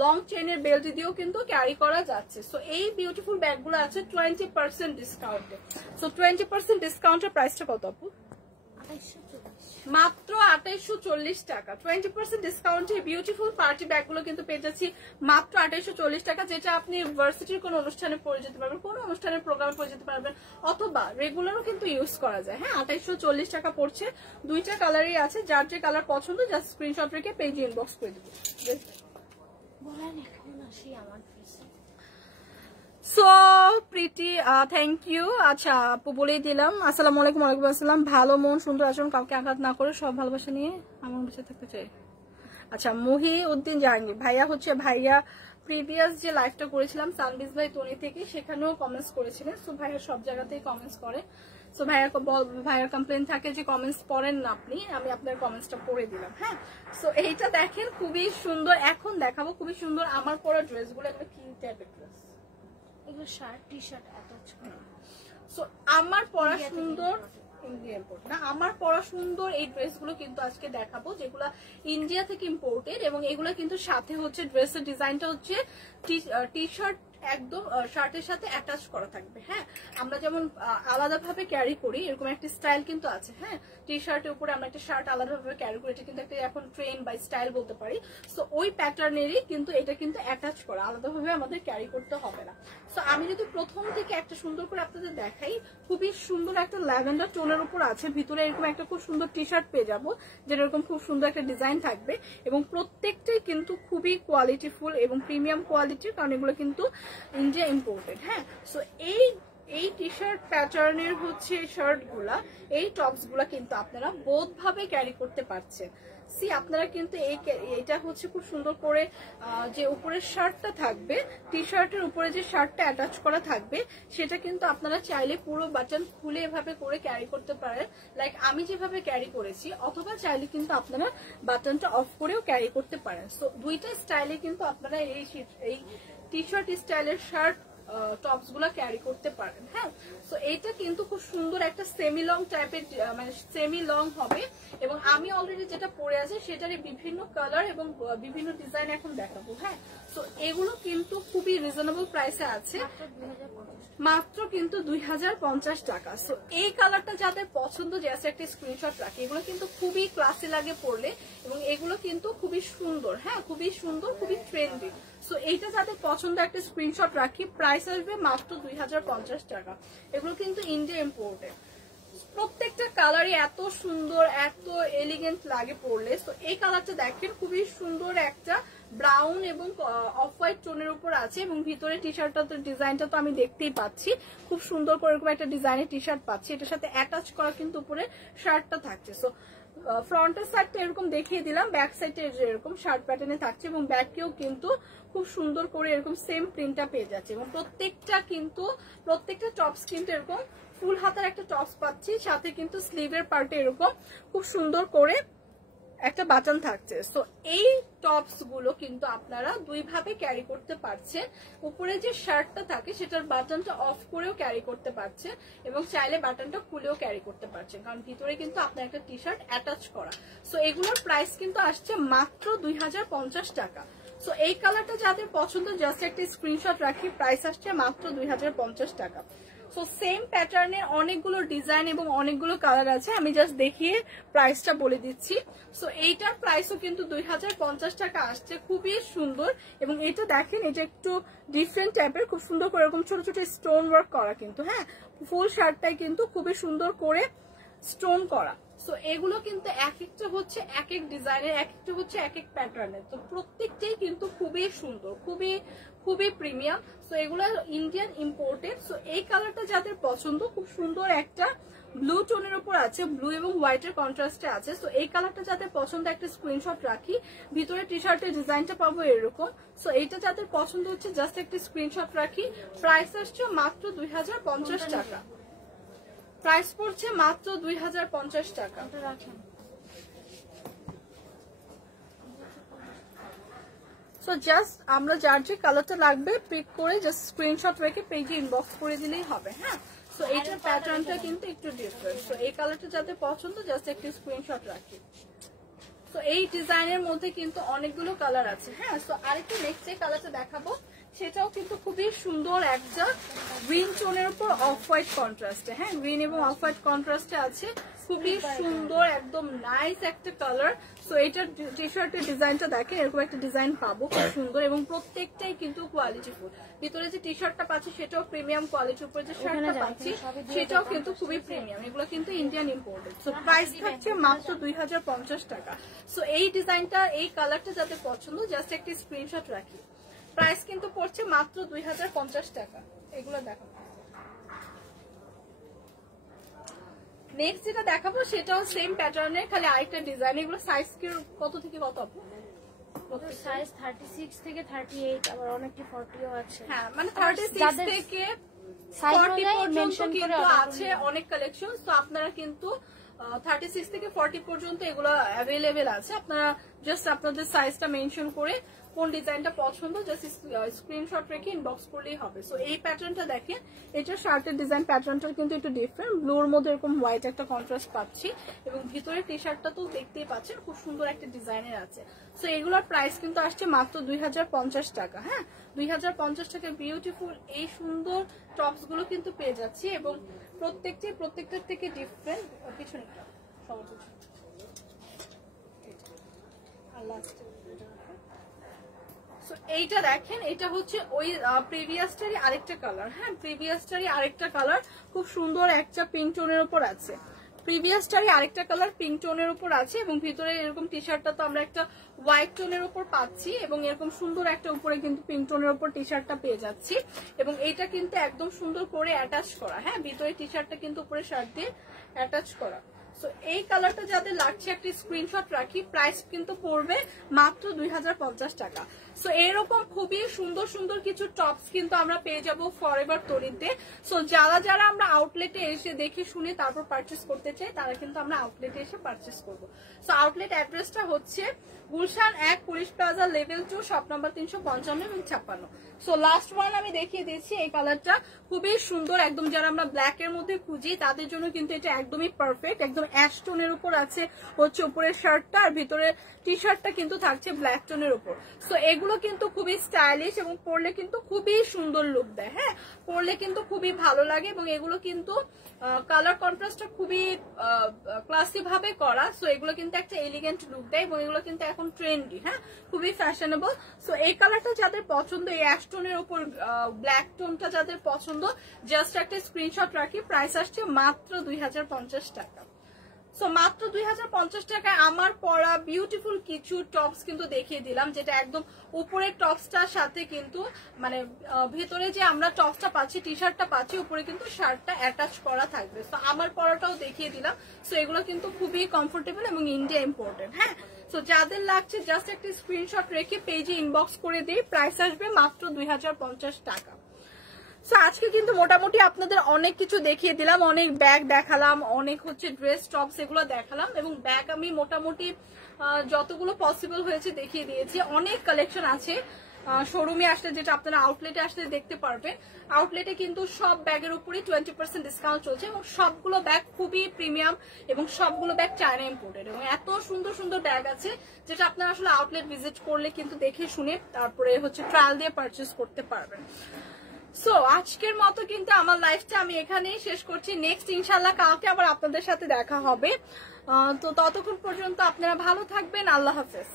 লং চেনের বেল্ট দিয়েও কিন্তু ক্যারি করা যাচ্ছে। সো এই বিউটিফুল ব্যাগগুলো আছে 20% ডিসকাউন্টে। সো 20% ডিসকাউন্টের প্রাইসটা কত আপু? মাত্র 2840 টাকা। 20% ডিসকাউন্টে বিউটিফুল পার্টি ব্যাগগুলো কিন্তু পেয়ে যাচ্ছি মাত্র 2840 টাকা, যেটা আপনি ইউনিভার্সিটির কোনো অনুষ্ঠানে পরে যেতে পারবেন, কোনো অনুষ্ঠানের প্রোগ্রামে পরে যেতে পারবেন, অথবা রেগুলারও কিন্তু ইউজ করা যায়। হ্যাঁ, 2840 টাকা পড়ছে। দুইটা কালারই আছে, যার যে কালার পছন্দ জাস্ট স্ক্রিনশট রেখে পেজে ইনবক্স করে দেবো। So pretty, thank you. আচ্ছা আপু বলেই দিলাম। আসসালামু আলাইকুম। ওয়ালাইকুম আসসালাম। ভালো মন, সুন্দর আচরণ, কাউকে আঘাত না করে সব ভালোবাসা নিয়ে আমার বেঁচে থাকতে চাই। আচ্ছা, মহিউদ্দিন জাহাঙ্গীর ভাইয়া ভাইয়া প্রিভিয়াস যে লাইভটা করেছিলাম সানবিজ ভাই তনি থেকে, সেখানেও কমেন্টস করেছিলেন। সো ভাইয়া সব জায়গাতেই কমেন্টস করে। সো ভাইয়ার কমপ্লেন থাকে যে কমেন্টস পড়েন না আপনি, আমি আপনার কমেন্টসটা পড়ে দিলাম। হ্যাঁ, সো এইটা দেখেন খুবই সুন্দর, এখন দেখাবো খুবই সুন্দর আমার পরা ড্রেসগুলো। এগুলো কি টাইপের ড্রেস? এগুলো শার্ট, টি শার্ট এত ছোট। সো আমার পরা সুন্দর ইন্ডিয়া ইম্পোর্ট না। আমার পরা সুন্দর এই ড্রেসগুলো কিন্তু আজকে দেখাবো যেগুলো ইন্ডিয়া থেকে ইম্পোর্টেড, এবং এগুলো কিন্তু সাথে হচ্ছে ড্রেসের ডিজাইনটা হচ্ছে টি শার্ট একদম শার্টের সাথে অ্যাটাচ করা থাকবে। হ্যাঁ, আমরা যেমন আলাদাভাবে ক্যারি করি এরকম একটা স্টাইল কিন্তু আছে। হ্যাঁ, টি শার্টের উপরে আমরা একটা শার্ট আলাদাভাবে ক্যারি করি, এটা কিন্তু একটা এখন ট্রেন্ড বা স্টাইল বলতে পারি। সো ওই প্যাটার্নেরই কিন্তু এটা কিন্তু অ্যাটাচ করা, আলাদাভাবে আমাদের ক্যারি করতে হবে না। সো আমি যদি প্রথম থেকে একটা সুন্দর করে আপনাদের দেখাই, খুবই সুন্দর একটা ল্যাভেন্ডার টোনের উপর আছে, ভিতরে এরকম একটা খুব সুন্দর টি শার্ট পেয়ে যাবো যেটা এরকম খুব সুন্দর একটা ডিজাইন থাকবে, এবং প্রত্যেকটাই কিন্তু খুবই কোয়ালিটিফুল এবং প্রিমিয়াম কোয়ালিটির, কারণ এগুলো কিন্তু ইন্ডিয়া ইম্পোর্টেড। হ্যাঁ, সো এই টি শার্ট প্যাটার্নের হচ্ছে শার্ট গুলা, এই টপস গুলা কিন্তু আপনারা বোধ ভাবে ক্যারি করতে পারছেন। সি আপনারা কিন্তু এইটা হচ্ছে খুব সুন্দর করে যে উপরের শার্টটা থাকবে, টি শার্টের উপরে যে শার্টটা অ্যাটাচ করা থাকবে সেটা কিন্তু আপনারা চাইলে পুরো বাটন খুলে এভাবে করে ক্যারি করতে পারেন, লাইক আমি যেভাবে ক্যারি করেছি, অথবা চাইলে কিন্তু আপনারা বাটনটা অফ করেও ক্যারি করতে পারেন। সো দুইটা স্টাইলে কিন্তু আপনারা এই টি শার্ট স্টাইলের শার্ট টপস গুলা ক্যারি করতে পারেন। হ্যাঁ, সো এইটা কিন্তু খুব সুন্দর একটা সেমি লং টাইপের, মানে সেমি লং হবে, এবং আমি অলরেডি যেটা পরে আছে সেটারই বিভিন্ন কালার এবং বিভিন্ন ডিজাইন এখন দেখাবো। হ্যাঁ, সো এগুলো কিন্তু খুবই রিজনেবল প্রাইসে আছে, মাত্র কিন্তু 2050 টাকা। সো এই কালারটা যাদের পছন্দ, জাস্ট একটা স্ক্রিনশট রাখি, এগুলো কিন্তু খুবই ক্লাসি লাগে পরলে, এবং এগুলো কিন্তু খুবই সুন্দর। হ্যাঁ, খুবই সুন্দর, খুবই ট্রেন্ডি। সো এইটা যাদের পছন্দ একটা স্ক্রিনশট রাখি, প্রাইস আসবে মাত্র 2050 টাকা। এগুলো কিন্তু ইন্ডিয়া ইম্পোর্টেড, প্রত্যেকটা কালারই এত সুন্দর, এত এলিগেন্ট লাগে পরলে। তো এই কালারটা দেখেন, খুবই সুন্দর একটা ব্রাউন এবং অফ হোয়াইট টোনের উপর আছে, এবং ভিতরে টি শার্টটা তো ডিজাইনটা তো আমি দেখতেই পাচ্ছি, খুব সুন্দর করে এরকম একটা ডিজাইনের টি শার্ট পাচ্ছি, এটার সাথে অ্যাটাচ করা কিন্তু উপরে শার্টটা থাকছে। সো ফ্রন্টের সাইডটা এরকম দেখিয়ে দিলাম, ব্যাক সাইডে এরকম শার্ট প্যাটার্নে থাকছে, এবং ব্যাকেও কিন্তু খুব সুন্দর করে এরকম সেম প্রিন্টটা পেয়ে যাচ্ছে, এবং প্রত্যেকটা টপস কিন্তু এরকম ফুল হাতার একটা টপস পাচ্ছি, সাথে কিন্তু স্লিভের পার্টে এরকম খুব সুন্দর করে একটা বাটন থাকছে। সো এই টপস গুলো কিন্তু আপনারা দুই ভাবে ক্যারি করতে পারছেন, উপরে যে শার্টটা থাকে সেটার বাটনটা অফ করেও ক্যারি করতে পারছেন, এবং চাইলে বাটনটা খুলেও ক্যারি করতে পারছেন, কারণ ভিতরে কিন্তু আপনার একটা টি শার্ট অ্যাটাচ করা। সো এগুলোর প্রাইস কিন্তু আসছে মাত্র 2050 টাকা। সো এই কালারটা যাদের পছন্দ, জাস্ট একটা স্ক্রিনশট রাখি, প্রাইস আসছে মাত্র 2050 টাকা। সো সেম প্যাটার্নের অনেকগুলো ডিজাইন এবং অনেকগুলো কালার আছে, আমি জাস্ট দেখিয়ে প্রাইসটা বলে দিচ্ছি। সো এইটার প্রাইসও কিন্তু 2050 টাকা আসছে, খুবই সুন্দর। এবং এটা দেখেন, এটা একটু ডিফারেন্ট টাইপের, খুব সুন্দর করে এরকম ছোট ছোট স্টোন ওয়ার্ক করা কিন্তু। হ্যাঁ, ফুল শার্টটাই কিন্তু খুবই সুন্দর করে স্টোন করা। সো এগুলো কিন্তু এক একটা হচ্ছে এক এক ডিজাইনের, এক একটা হচ্ছে এক এক প্যাটার্নের, তো প্রত্যেকটাই কিন্তু খুবই সুন্দর, খুবই প্রিমিয়াম। সো এগুলো ইন্ডিয়ান ইম্পোর্টেড। সো এই কালারটা যাদের পছন্দ, খুব সুন্দর একটা ব্লু টোনের উপর আছে, ব্লু এবং হোয়াইটের কন্ট্রাস্টে আছে। সো এই কালারটা যাদের পছন্দ একটা স্ক্রিনশট রাখি, ভিতরে টি শার্টের ডিজাইনটা পাবো এরকম। সো এইটা যাদের পছন্দ হচ্ছে জাস্ট একটা স্ক্রিনশট রাখি, প্রাইস আসছে মাত্র 2050 টাকা। প্রাইস পড়ছে মাত্র 2050 টাকা। সো জাস্ট আমরা যার যে কালারটা লাগবে পিক করে জাস্ট স্ক্রিনশট রেখে পেজে ইনবক্স করে দিলেই হবে। হ্যাঁ, সো এইটার প্যাটার্নটা কিন্তু একটু ডিফারেন্ট। সো এই কালারটা যাদের পছন্দ জাস্ট একটা স্ক্রিনশট রাখি। সো এই ডিজাইনের মধ্যে কিন্তু অনেকগুলো কালার আছে। হ্যাঁ, সো আরেকটা নেক্সট যে কালারটা দেখাবো সেটাও কিন্তু খুবই সুন্দর একটা গ্রিন টোনের উপর অফ হোয়াইট কন্ট্রাস্টে। হ্যাঁ, গ্রিন এবং অফ হোয়াইট কন্ট্রাস্টে আছে, খুবই সুন্দর, একদম নাইস একটা কালার। সো এইটার টি শার্টের ডিজাইনটা দেখেন, এরকম একটা ডিজাইন পাবো, খুব সুন্দর, এবং প্রত্যেকটাই কিন্তু কোয়ালিটিফুল। ভিতরে যে টি শার্টটা পাচ্ছি সেটাও প্রিমিয়াম কোয়ালিটির, উপরে যে শার্টটা পাচ্ছি সেটাও কিন্তু খুবই প্রিমিয়াম। এগুলো কিন্তু ইন্ডিয়ান ইম্পোর্টেড। সো প্রাইস থাকছে মাত্র 2050 টাকা। সো এই ডিজাইনটা, এই কালারটা যাদের পছন্দ জাস্ট একটা স্ক্রিনশট রাখি, প্রাইস কিন্তু পড়ছে মাত্র 2050 টাকা। এগুলো দেখো। নেক্সট যেটা দেখাবো সেটাও সেম প্যাটার্নের, খালি আরেকটা ডিজাইন। এগুলো সাইজ কত থেকে কত? সাইজ 36 থেকে 38, আবার অনেকটা 40ও আছে। হ্যাঁ, মানে 36 থেকে 40 পর্যন্ত কিন্তু আছে অনেক কালেকশন। তো আপনারা কিন্তু 36 থেকে 40 পর্যন্ত এগুলো অ্যাভেলেবেল আছে, আপনারা জাস্ট আপনাদের সাইজটা মেনশন করে কোন ডিজাইনটা পছন্দ জাস্ট স্ক্রিনশট রেখে ইনবক্স করলেই হবে। সো এই প্যাটার্নটা দেখেন, এটা শার্টের ডিজাইন প্যাটার্নটা কিন্তু একটু ডিফারেন্ট, ব্লুর মধ্যে এরকম হোয়াইট একটা কন্ট্রাস্ট পাচ্ছি এবং ভিতরে টি শার্টটা তো দেখতেই পাচ্ছেন খুব সুন্দর একটা ডিজাইনের আছে। সো এগুলোর প্রাইস কিন্তু আসছে মাত্র 2050 টাকা। হ্যাঁ, 2050 টাকা বিউটিফুল এই সুন্দর টপস গুলো কিন্তু পেয়ে যাচ্ছি এবং প্রত্যেকটার থেকে ডিফারেন্ট কিছু নেই। এইটা দেখেন, এটা হচ্ছে ওই প্রিভিয়াসটারই আরেকটা কালার। হ্যাঁ, প্রিভিয়াসটারই আরেকটা কালার, খুব সুন্দর একটা পিঙ্ক টোনের উপর আছে। প্রিভিয়াসটারই আরেকটা কালার পিঙ্ক টোনের উপর আছে এবং ভিতরে এরকম টি শার্টটা তো আমরা একটা হোয়াইট টোনের উপর পাচ্ছি এবং এরকম সুন্দর একটা উপরে কিন্তু পিঙ্ক টোনের উপর টি শার্টটা পেয়ে যাচ্ছি এবং এইটা কিন্তু একদম সুন্দর করে অ্যাটাচ করা। হ্যাঁ, ভিতরে টি শার্টটা কিন্তু উপরে শার্ট দিয়ে অ্যাটাচ করা। সো এই কালারটা যাদের লাগছে একটা স্ক্রিনশট রাখি, প্রাইস কিন্তু পড়বে মাত্র 2050 টাকা। সো এরকম খুবই সুন্দর সুন্দর কিছু টপস কিন্তু আমরা পেয়ে যাবো ফরএভার তরিতে। সো যারা আমরা আউটলেটে এসে দেখে শুনে তারপর পারচেস করতে চাই তারা কিন্তু আমরা আউটলেটে এসে পারচেস করবো। সো আউটলেট অ্যাড্রেসটা হচ্ছে Gulshan 1 police plaza level 2 shop number 355 এবং 56। সো লাস্ট ওয়ান আমি দেখিয়ে দিচ্ছি, এই কালারটা খুবই সুন্দর, একদম যারা আমরা ব্ল্যাক এর মধ্যে খুঁজি তাদের জন্য কিন্তু এটা একদমই পারফেক্ট। একদম অ্যাশ টোনের উপর আছে হচ্ছে উপরের শার্টটা আর ভিতরে টি শার্টটা কিন্তু থাকছে ব্ল্যাক টোনের উপর। সো এগুলো কিন্তু খুবই স্টাইলিশ এবং পরলে কিন্তু খুবই সুন্দর লুক দেয়। হ্যাঁ, পরলে কিন্তু খুবই ভালো লাগে এবং এগুলো কিন্তু কালার কন্ট্রাস্টটা খুবই ক্লাসি ভাবে করা। সো এগুলো কিন্তু একটা এলিগেন্ট লুক দেয় এবং এগুলো কিন্তু এখন ট্রেন্ডি। হ্যাঁ, খুবই ফ্যাশনেবল। সো এই কালারটা যাদের পছন্দ, এই অ্যাশ টোনের উপর ব্ল্যাক টোনটা যাদের পছন্দ, জাস্ট একটা স্ক্রিনশট রাখি, প্রাইস আসছে মাত্র 2050 টাকা। সো মাত্র 2050 টাকায় আমার পরা বিউটিফুল কিছু টপস কিন্তু দেখিয়ে দিলাম, যেটা একদম উপরের টপসটার সাথে কিন্তু মানে ভেতরে যে আমরা টপসটা পাচ্ছি, টি শার্টটা পাচ্ছি, উপরে কিন্তু শার্টটা অ্যাটাচ করা থাকবে। সো আমার পরাটাও দেখিয়ে দিলাম। সো এগুলো কিন্তু খুবই কমফোর্টেবল এবং ইন্ডিয়া ইম্পোর্টেড। হ্যাঁ, সো যাদের লাগছে জাস্ট একটা স্ক্রিনশট রেখে পেজে ইনবক্স করে দিই, প্রাইস আসবে মাত্র 2050 টাকা। সো আজকে কিন্তু মোটামুটি আপনাদের অনেক কিছু দেখিয়ে দিলাম, অনেক ব্যাগ দেখালাম, অনেক হচ্ছে ড্রেস টপস এগুলো দেখালাম এবং ব্যাগ আমি মোটামুটি যতগুলো পসিবল হয়েছে দেখিয়ে দিয়েছি। অনেক কালেকশন আছে শোরুমে আসলে, যেটা আপনারা আউটলেটে আসলে দেখতে পারবেন। আউটলেটে কিন্তু সব ব্যাগের উপরই 20% ডিসকাউন্ট চলছে এবং সবগুলো ব্যাগ খুবই প্রিমিয়াম এবং সবগুলো ব্যাগ চায়না ইম্পোর্টেড এবং এত সুন্দর সুন্দর ব্যাগ আছে যেটা আপনারা আসলে আউটলেট ভিজিট করলে কিন্তু দেখে শুনে তারপরে হচ্ছে ট্রায়াল দিয়ে পারচেস করতে পারবেন। সো আজকের মতো কিন্তু আমার লাইফটা আমি এখানেই শেষ করছি। নেক্সট ইনশাল্লাহ কালকে আবার আপনাদের সাথে দেখা হবে। তো ততক্ষণ পর্যন্ত আপনারা ভালো থাকবেন। আল্লাহ হাফেজ।